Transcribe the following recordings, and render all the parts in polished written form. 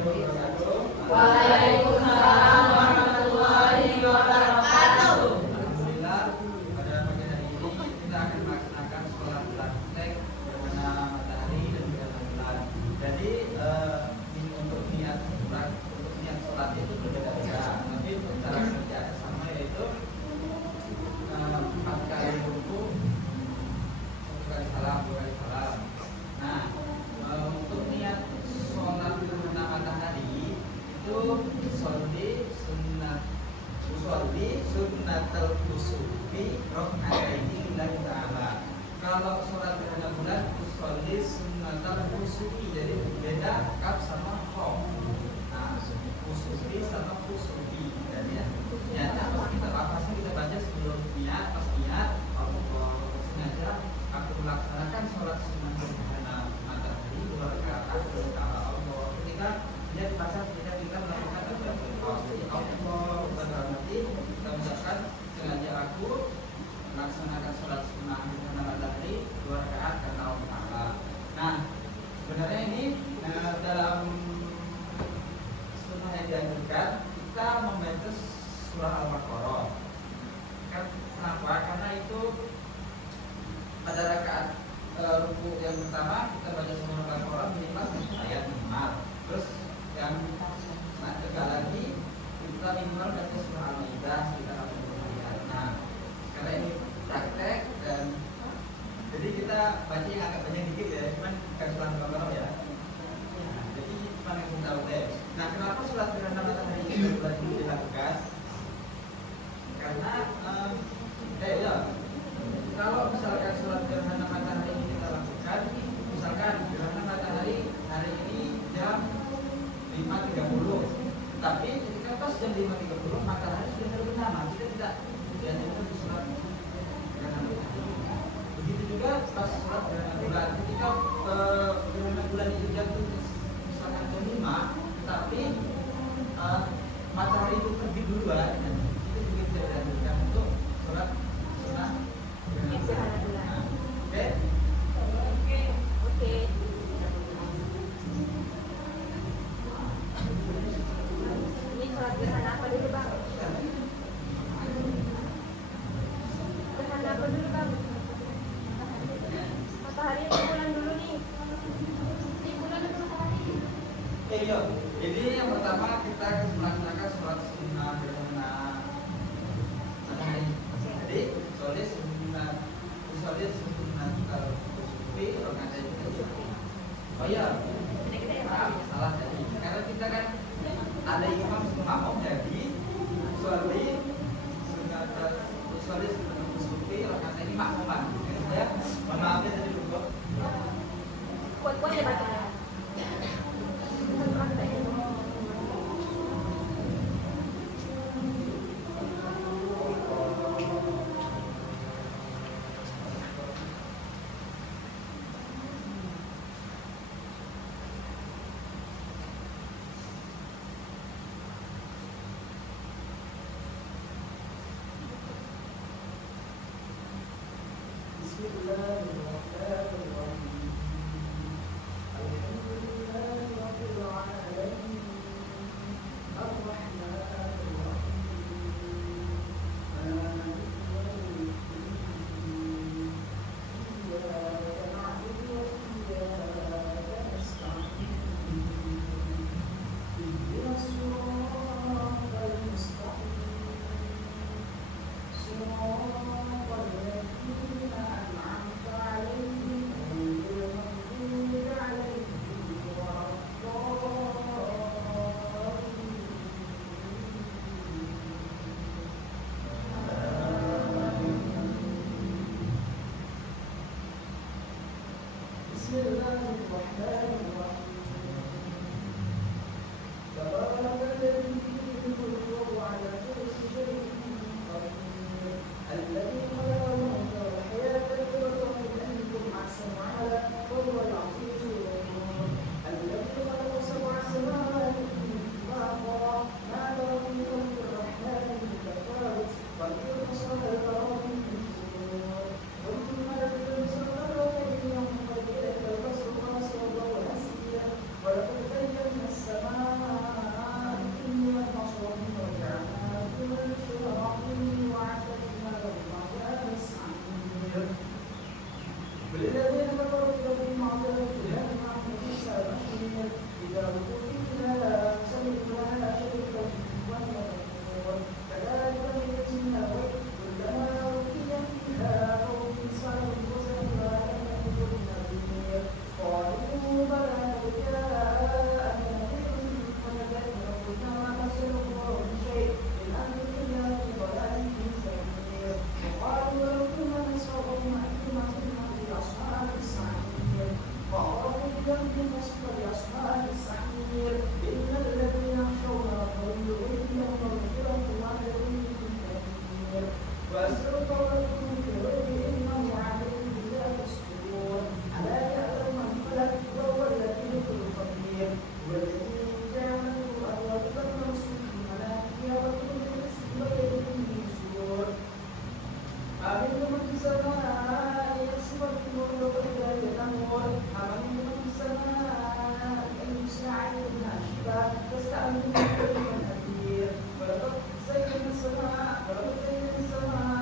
wabarakatuh. Waalaikumsalam warahmatullahi wabarakatuh. Alhamdulillah, pada pagi hari ini kita akan melaksanakan sholat praktek gerhana matahari dan gerhana bulan. Jadi untuk niat sholat itu berbeda-beda, tapi untuk cara kerja sama, yaitu 4 kali ruku, 1 kali salam, 2 kali salam. Nah, untuk niat sholat gerhana matahari itu usolli sunnatal kusufi rokaataini lillahi ta'ala. Kalau sholat gerhana bulan usolli sunnatal kusufi, jadi beda kaf sama kho. Nah, kusufi sama kusufi, dan ya niatnya pas kita kita baca sebelum niat, pas niat Allah sengaja aku melaksanakan sholat sunnah gerhana matahari 2 rakaat kepada Allah. Ketika niat baca, ketika kita melakukan Allah berhati, kita misalkan sengaja aku melaksanakan sholat sunnah gerhana matahari 2 rakaat karena Allah Ta'ala. Nah, sebenarnya ini dalam sunnah yang dianjurkan kita membaca surah Al-Baqarah. Kenapa? Karena itu pada rakaat ruku yang pertama kita baca surah Al-Baqarah minimal ayat 5. Terus yang ketiga lagi kita minimal baca surah Al-Maidah sekitar 80 ayat. Nah, karena ini praktek dan jadi kita baca yang agak banyak dikit ya, cuman bukan surah Al-Baqarah ya. Nah, jadi cuma yang kita tahu deh. Nah, kenapa sholat gerhana matahari ini baru dilakukan? Karena kalau misalkan sholat gerhana matahari ini kita lakukan, misalkan gerhana matahari hari ini jam 5.30, tapi ketika pas jam 5.30 matahari sudah terbenam, kita tidak dianjurkan di sholat gerhana matahari. Begitu juga pas sholat gerhana bulan, ketika gerhana bulan itu jatuh misalkan jam 5, tapi matahari itu terbit duluan, itu juga tidak dianjurkan untuk sholat sunnah gerhana bulan. Nah, oke. Ini sholat gerhana apa dulu, Bang? Gerhana apa dulu, Bang? Matahari atau bulan dulu nih? Ini bulan atau matahari? Iya. Jadi yang pertama kita melaksanakan sholat sunnah gerhana matahari. Jadi sholat sunnah kusufi rokaat itu. Oh iya, salah tadi. Karena kita kan ada imam makmum, jadi sholat sunnah kusufi rokaat ini makmuman. Ya, mohon maaf ya tadi lupa. Kuat-kuat ya bacanya. إذا ركبتها سمعوا لها شريكا وهي تقول كذلك يأتينا كلما ألقي فيها فوج سعوا وسألها لم يكن نذير قالوا بلى قد جاءنا نذير فكذبنا قلنا ما نزل الله من شيء إن أنتم إلا في ضلال كبير وقالوا لو كنا نسمع أو نعقل ما كنا لأصحاب السعير فأعرضوا بذنب فسوف لأصحاب السعير إن الذين يخشون ربهم بغيرهم مغفرة وأجر كبير وأسروا قولكم بالغيب إنه عليم بذات الصدور ألا يعلم من خلق وهو اللطيف الخبير والذي جعل الأرض تنصب الملائكة وكل رزق بغير سور أمنتم من في السماء يصفكم وإذا الأمور أمنتم من في السماء أن يرسل عليكم حاشبا تستأمنون كلمة كبير ولقد زينا السماء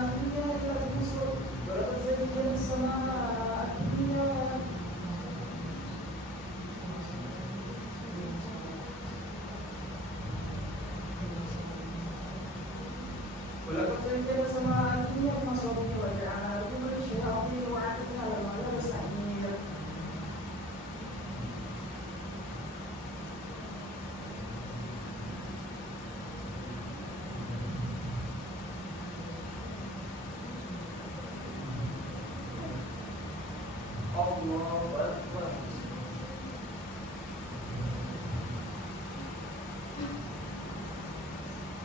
الدنيا بالمصر ولقد زينا السماء الدنيا ولقد زينا السماء الدنيا بمصابيح وجعلنا لكم الشياطين وأعتدنا لهم عذاب السعير الله أكبر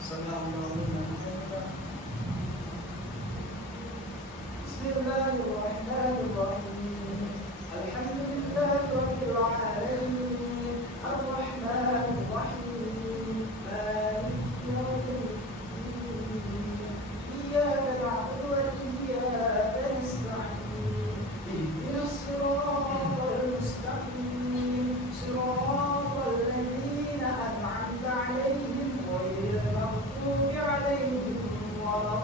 صلى الله عليه وسلم. بسم الله الرحمن الرحيم الحمد لله رب العالمين الرحمن الرحيم مالك يوم الدين إياك نعبد وإياك نستعين اهدنا الصراط المستقيم صراط الذين أنعمت عليهم غير المغضوب عليهم ولا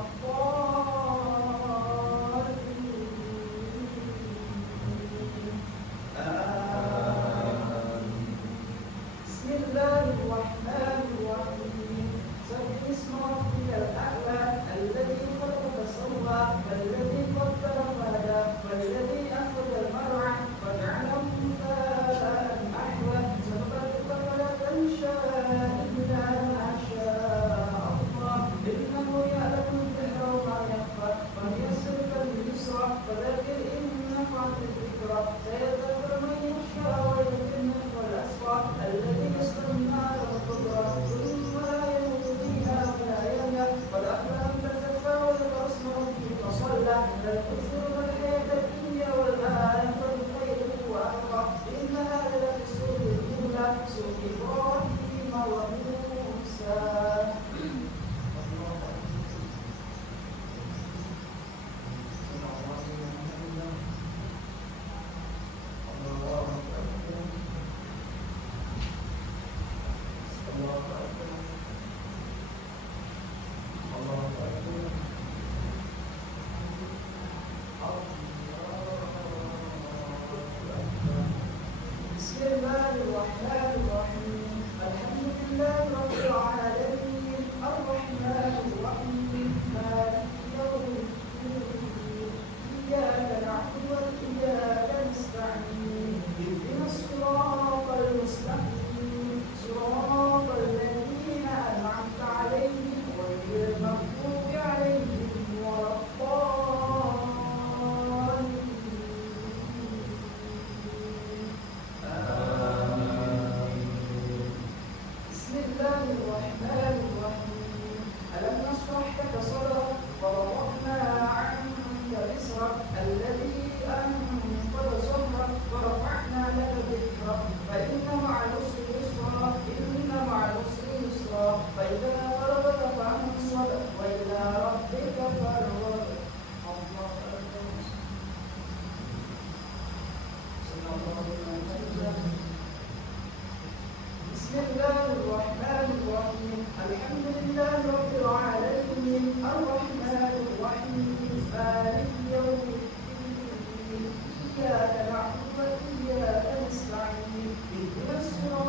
بسم الله الرحمن الرحيم سبح اسم ربك الأعلى الذي خلق فسوى والذي قدر فهدى والذي أخرج المرعى فجعله غثاء أحوى سنقرئك فلا تنسى إلا ما شاء الله إنه يعلم الجهر وما يخفى ونيسرك لليسرى فذكر إن نفعت الذكرى سيذكر من يخشى ويذكر الأسرى الذي يصلى النار الكبرى ثم لا يموت فيها ولا يحيا قد أفلح من تزكى وذكر اسم ربه فصلى بل تؤثرون الحياة الدنيا والآخرة خير وأبقى إن هذا لفي الصحف الأولى صحف إبراهيم وموسى بسم الله الرحمن الرحيم الحمد لله رب العالمين الرحمن الرحيم مالك يوم الدين إياك نعبد وإياك نستعين اهدنا الصراط المستقيم صراط الذين أنعمت عليهم غير المغضوب عليهم ولا بسم الله الرحمن الرحيم ألم نشرح لك صدرك ووضعنا عنك وزرك الذي أنقض ظهرك ورفعنا لك ذكرك فإن مع العسر يسرا إن مع العسر يسرا فإذا فرغت فانصب وإلى ربك فارغب الله أكبر صلى الله عليه وسلم. بسم الله الرحمن الرحيم الحمد لله رب العالمين الرحمن الرحيم مالك يوم الدين إياك نعبد وإياك نستعين اهدنا الصراط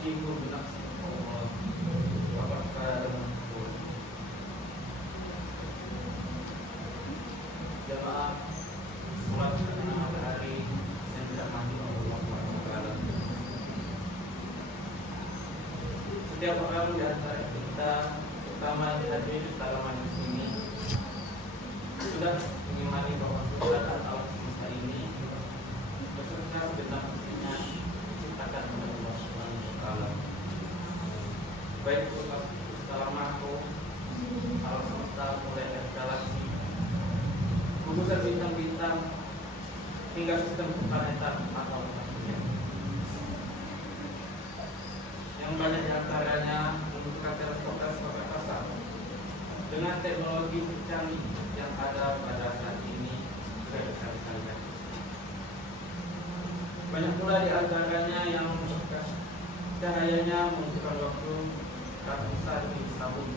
usikum binafsi Allah wa bakal jamaah sholat karena matahari yang tidak mati Allah Taala. Setiap orang di antara kita, terutama yang hadir di taman di sini, sudah mengimani bahwa keberadaan alam semesta ini beserta segenap isinya diciptakan oleh Allah Subhanahu wa Ta'ala. Baik skala makro, alam semesta mulai dari galaksi, gugusan bintang-bintang hingga sistem planetar atau lainnya. Yang banyak diantaranya membutuhkan teleskop kasar dengan teknologi tercanggih yang ada pada saat ini sudah besar-besarnya. Banyak pula diantaranya yang cahayanya membutuhkan waktu ratusan ribu tahun,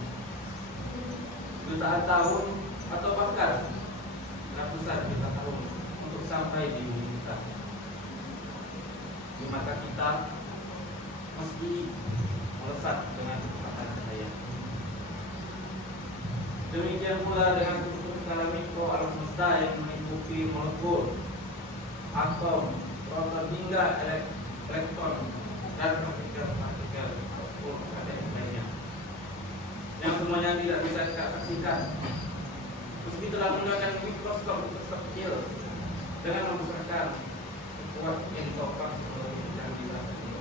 jutaan tahun, atau bahkan ratusan juta tahun untuk sampai di bumi kita. Di mata kita meski melesat dengan kecepatan cahaya. Demikian pula dengan struktur skala mikro alam semesta yang meliputi molekul, atom, proton hingga elektron dan partikel-partikel lainnya, yang semuanya tidak bisa kita saksikan. Meski telah menggunakan mikroskop kecil dengan membesarkan kuat yang topak teknologi canggih saat ini,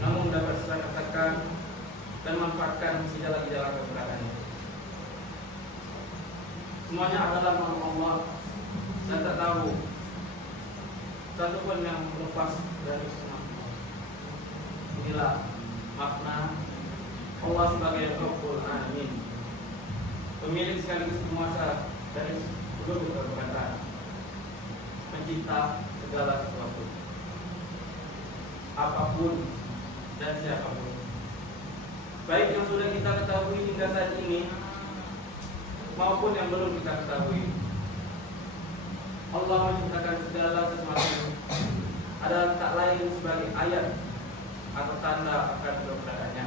namun dapat kita rasakan dan manfaatkan gejala-gejala keberadaannya. Semuanya adalah makhluk Allah dan tak tahu satu pun yang lepas dari sunnah. Inilah makna Allah sebagai Rabbul Alamin, pemilik sekaligus penguasa dari seluruh perbuatan, pencipta segala sesuatu, apapun dan siapapun, baik yang sudah kita ketahui hingga saat ini maupun yang belum kita ketahui. Allah menciptakan segala sesuatu adalah tak lain sebagai ayat atau tanda akan keberadaannya.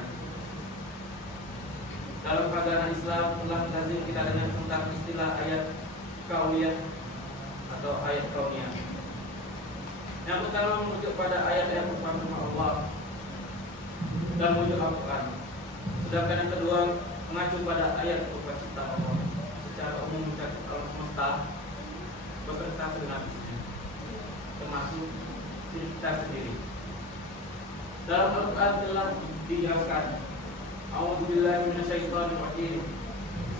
Dalam ajaran Islam telah lazim kita dengar tentang istilah ayat kauniyah atau ayat kauniyah. Yang pertama merujuk pada ayat-ayat firman Allah dan merujuk Al-Quran. Sedangkan yang kedua mengacu pada ayat berupa cipta Allah secara umum mencakup alam semesta beserta segenap isinya, termasuk diri kita sendiri. Dalam Al-Quran telah dijelaskan, A'udzubillahi minasyaitonirrajim.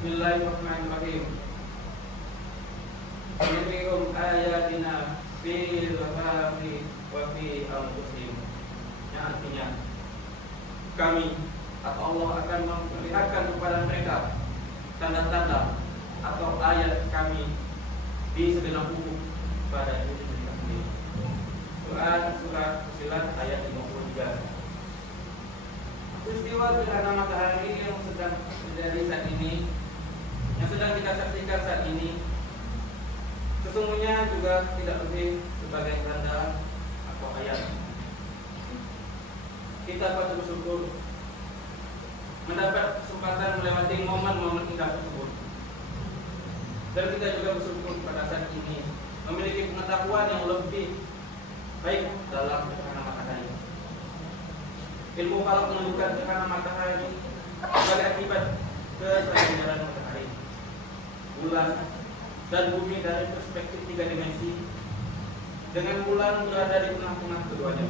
Bismillahirrahmanirrahim. Yuriikum ayatina fil afaqi wa fi anfusihim. Yang artinya kami atau Allah akan memperlihatkan kepada mereka tanda-tanda atau ayat kami di segenap bumi pada diri mereka sendiri. Quran Surah Fussilat ayat 53. Peristiwa gerhana matahari yang sedang terjadi saat ini, yang sedang kita saksikan saat ini, sesungguhnya juga tidak lebih sebagai tanda atau ayat. Kita patut bersyukur mendapat kesempatan melewati momen-momen indah tersebut. Dan kita juga bersyukur pada saat ini memiliki pengetahuan yang lebih baik dalam gerhana matahari. Ilmu falak menunjukkan gerhana matahari sebagai akibat keseimbangan matahari, bulan, dan bumi dari perspektif 3 dimensi, dengan bulan berada di tengah-tengah keduanya.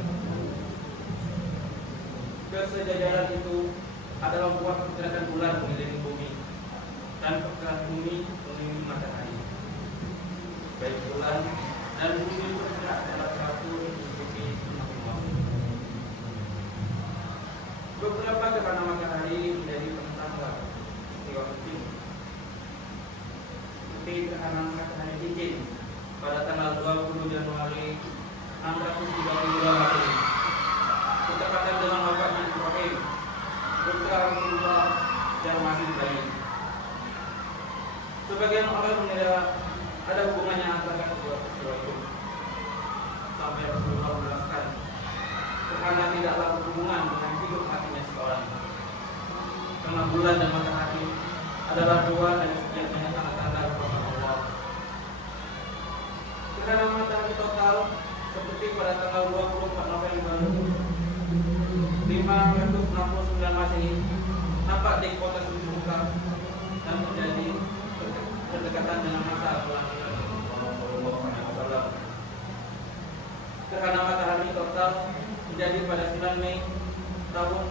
Kesejajaran itu adalah buah pergerakan bulan mengelilingi bumi dan pergerakan bumi mengelilingi matahari. Baik bulan dan bumi bergerak dalam satu ikuti masing-masing. Beberapa gerhana matahari menjadi penentang peristiwa penting, seperti gerhana matahari cincin pada tanggal 20 Januari 632 Masehi, bertepatan dengan wafatnya Ibrahim, putra Rasulullah yang masih bayi. Sebagian orang mengira ada hubungannya antara kedua peristiwa itu, sampai Rasulullah menjelaskan karena tidaklah berhubungan dengan hidup matinya seseorang. Karena bulan dan matahari adalah dua dari sekian banyak tanda-tanda rahmat Allah. Gerhana matahari total seperti pada tanggal 24 November 569 Masehi nampak di kota Suzuka dan menjadi berdekatan dengan masa kelahiran Rasulullah. Gerhana matahari total terjadi pada 9 Mei tahun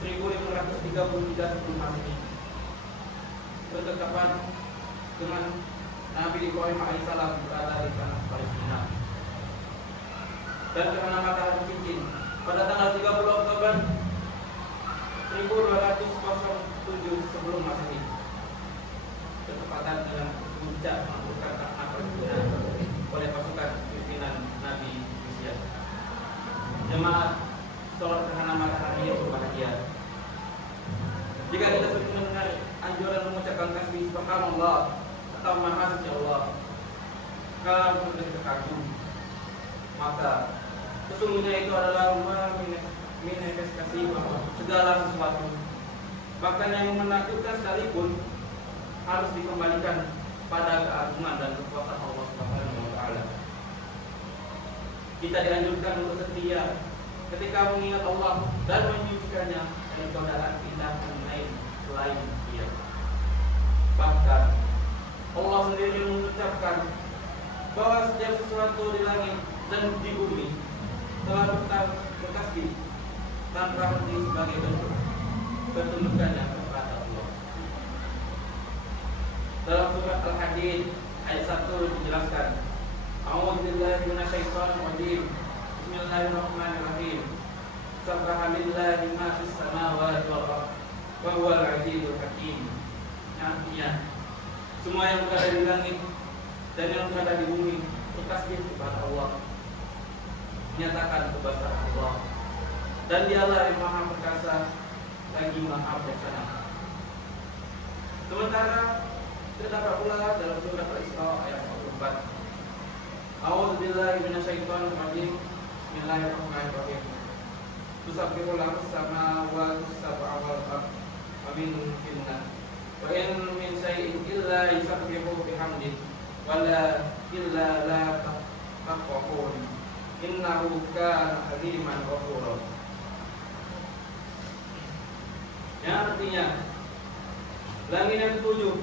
1533 sebelum Masehi, bertepatan dengan Nabi Ibrahim alaihissalam berada di tanah Palestina. Dan gerhana matahari cincin pada tanggal 30 Oktober 1207 sebelum Masehi, bertepatan dengan puncak penaklukan tanah Palestina oleh pasukan pimpinan Nabi Yusuf. Jemaat sholat gerhana matahari yang berbahagia, jika kita sering mendengar anjuran mengucapkan tasbih subhanallah atau maha suci Allah, kalau kita kagum, maka sesungguhnya itu adalah manifestasi bahwa segala sesuatu, bahkan yang menakjubkan sekalipun, harus dikembalikan pada keagungan dan kekuasaan Allah Subhanahu wa taala. Kita dianjurkan untuk setia ketika mengingat Allah dan menyucikannya dari godaan tindakan lain selain Dia. Bahkan Allah sendiri mengucapkan bahwa setiap sesuatu di langit dan di bumi telah bertasbih tanpa henti sebagai bentuk ketundukannya kepada Allah. Dalam surat Al-Hadid ayat 1 dijelaskan, A'udzubillahi minasyaitonir rajim. Bismillahirrahmanirrahim. Sabbaha lillahi ma fis samawati wal ardh wa huwal 'azizul hakim. Artinya, semua yang berada di langit dan yang berada di bumi bertasbih kepada Allah, menyatakan kebesaran Allah, dan Dialah yang Maha Perkasa lagi Maha Bijaksana. Sementara terdapat pula dalam surat Al-Isra ayat 44, A'udzubillahi minasyaitonir rajim. Bismillahirrahmanirrahim. Tusabbihu lahu samawati sab'u wal ardh wa min finna wa in min syai'in illa yusabbihu bihamdihi wa la illa la tafqahun innahu kana haliman ghafura. Yang artinya, langit yang ketujuh,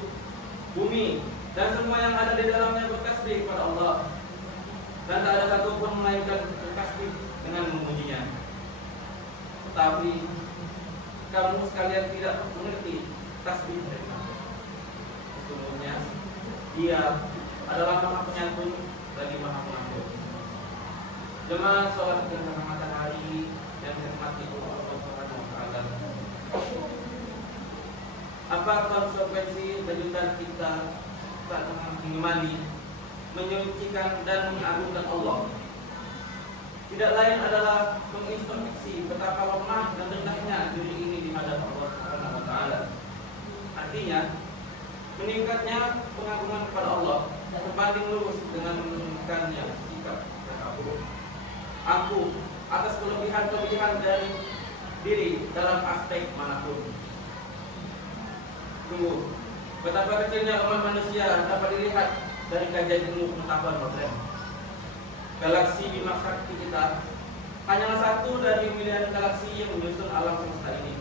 bumi dan semua yang ada di dalamnya bertasbih kepada Allah, dan tak ada satu pun melainkan bertasbih dengan memujinya. Tetapi kamu sekalian tidak mengerti tasbih mereka. Sesungguhnya Dia adalah Maha Penyantun lagi Maha Pengampun. Jemaah sholat gerhana matahari yang dirahmati Allah Subhanahu wa taala. Apa konsekuensi kejutan kita saat mengimani, menyucikan dan mengagungkan Allah? Tidak lain adalah mengintrospeksi betapa lemah dan rendahnya diri ini di hadapan Allah Subhanahu wa taala. Artinya, meningkatnya pengagungan kepada Allah sebanding lurus dengan menurunkannya sikap takabur, aku atas kelebihan-kelebihan dari diri dalam aspek manapun. Tunggu, betapa kecilnya umat manusia dapat dilihat dari kajian ilmu pengetahuan modern. Galaksi Bima Sakti kita hanyalah satu dari miliaran galaksi yang menyusun alam semesta ini.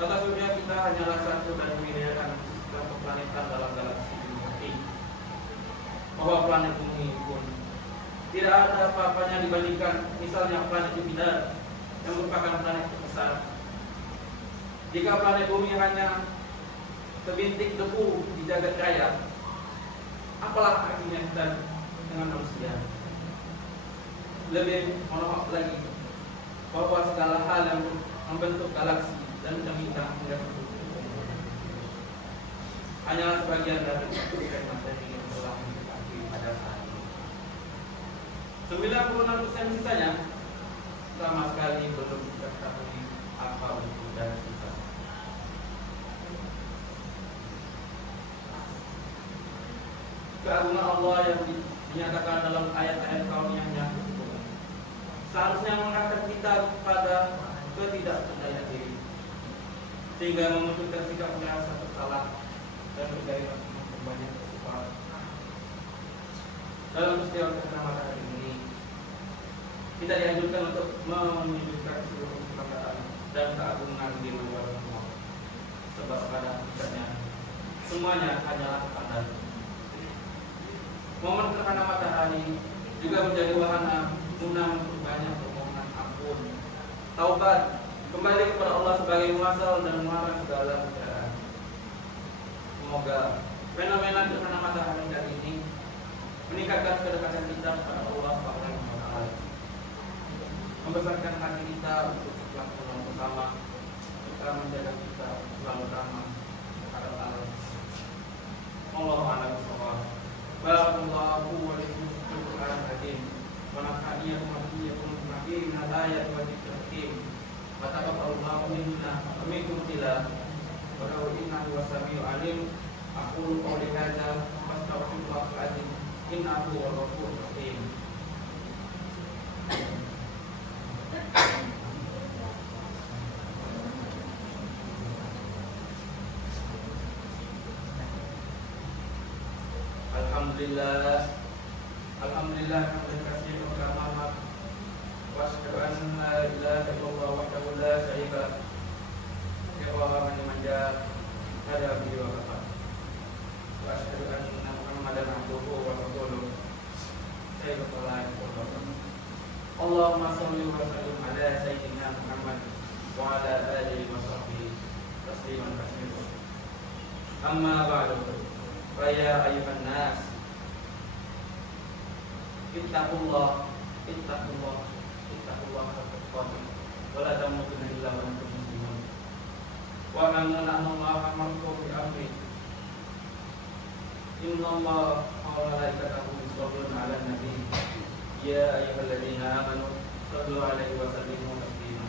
Tata surya kita hanyalah satu dari miliaran sistem keplanetan dalam galaksi Bima Sakti. Bahwa planet bumi pun tidak ada apa-apanya dibandingkan misalnya planet Jupiter yang merupakan planet terbesar. Jika planet bumi hanya sebintik debu di jagat raya, apalah artinya kita dengan manusia? Lebih mohon lagi bahwa segala hal yang membentuk galaksi dan bintang hingga hanyalah sebagian dari kehidupan materi yang telah diketahui pada saat ini. 96% sisanya sama sekali belum diketahui apa bentuk dan sisa. Keagungan Allah yang dinyatakan dalam ayat-ayat kauniyahnya seharusnya mengangkat kita pada ketidakberdayaan diri, sehingga memunculkan sikap merasa bersalah dan bergairah memperbanyak istighfar. Dalam istilah keselamatan hari ini, kita dianjurkan untuk menunjukkan seluruh kebanggaan dan keagungan di luar Allah, sebab pada hakikatnya semuanya hanyalah tanda. Momen gerhana matahari juga menjadi wahana guna memperbanyak permohonan ampun, taubat, kembali kepada Allah sebagai muasal dan muara segala keadaan. Semoga fenomena gerhana matahari kali ini meningkatkan kedekatan kita kepada Allah Subhanahu wa Ta'ala, membesarkan hati kita untuk melakukan bersama, kita menjaga kita selalu ramah terhadap Allah. Allahu a'lam bishawab. Barakallahu wa lakum fil Qur'anil Karim wa nafa'ani wa iyyakum bihi min al-ayati wa dzikril hakim. Wa taqabbalallahu minna wa minkum tilawah wa innahu was-sami'ul 'alim. Aqulu qawli hadza wa astaghfirullahal 'azim. Innahu huwal ghafurur rahim. Alhamdulillah hamdan katsiran wa katsira wa asyhadu an la ilaha illallah wahdahu la syarika lahu wa man jahada bihi wa kafara wa asyhadu anna Muhammadan abduhu wa rasuluhu sayyidul khalaiqi wal bashar. Allahumma shalli wa sallim ala sayyidina Muhammad wa ala alihi wa sahbihi tasliman katsiran. Amma ba'du, fa ya ayyuhan nas, ittaqullah haqqa wa la tamutunna illa wa antum muslimun. Wa anna Allaha ma'akum bi amri. Inna Allaha wa malaikatahu yusholluna 'alan nabi. Ya ayyuhalladzina amanu shallu 'alaihi wa sallimu taslima.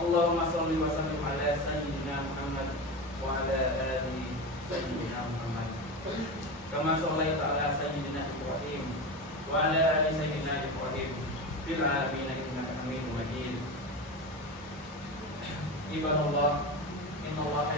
Allahumma shalli wa sallim 'ala sayyidina Muhammad wa 'ala ali sayyidina Muhammad. Kama shallaita 'ala sayyidina Ibrahim wa 'ala ali sayyidina Ibrahim fil 'alamin innaka Hamidum Majid. Ibadallah, inna Allaha